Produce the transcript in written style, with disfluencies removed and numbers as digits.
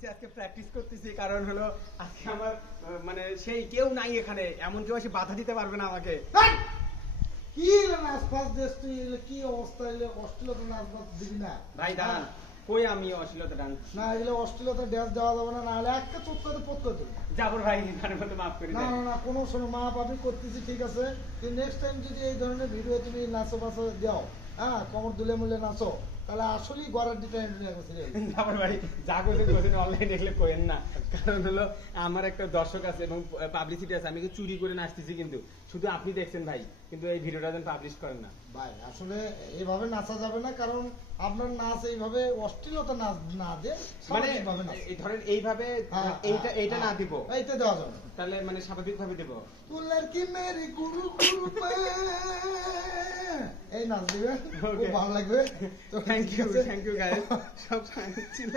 আসতেছি আজকে প্র্যাকটিস করতেছি, কারণ হলো আজকে আমার মানে সেই কেউ নাই এখানে, এমন কেউ এসে বাধা দিতে পারবে না আমাকে। কি নাচ ফাস দেশ তুই, কি অবস্থা, এগুলো অশ্লীলতা নাচ বাস দিবি না ভাই দাঁড়ান, কই আমি অশ্লীলতা ডান্স না, এগুলো অশ্লীলতা ড্যান্স দেওয়া যাবে না, নাহলে একটা চোদ্দতে পথ করে দেবে। জাবর ভাই গানের মধ্যে মাফ করে না দেন। না না, কোনো সময় মা বাপি করতেছি ঠিক আছে, কিন্তু নেক্সট টাইম যদি এই ধরনের ভিডিও তুমি নাচো বাসো দাও, হ্যাঁ কমর দুলে মুলে নাচো, তাহলে আসলেই গড়ার ডিটাইন জাবর ভাই যা করতে কোথাও অনলাইন দেখলে কোয়েন না, কারণ হলো আমার একটা দর্শক আছে এবং পাবলিসিটি আছে, আমি চুরি করে নাচতেছি, কিন্তু শুধু আপনি দেখছেন ভাই, কিন্তু এই ভিডিওটা যেন পাবলিশ করেন না ভাই। আসলে এইভাবে নাচা যাবে না, কারণ আপনার নাচ এইভাবে অশ্লীলতা নাচ না দিয়ে মানে স্বাভাবিকভাবে নাচ। ধরেন এইভাবে এইটা না দিব, এইটা দেওয়া যাবে না। তাহলে মানে স্বাভাবিক ভাবে দেবো। তু লড়কি মেরি গুরু গুরু পে, এই নাচ দিবে, খুব ভালো লাগবে। তো থ্যাংক ইউ গাইস, সব ছিল।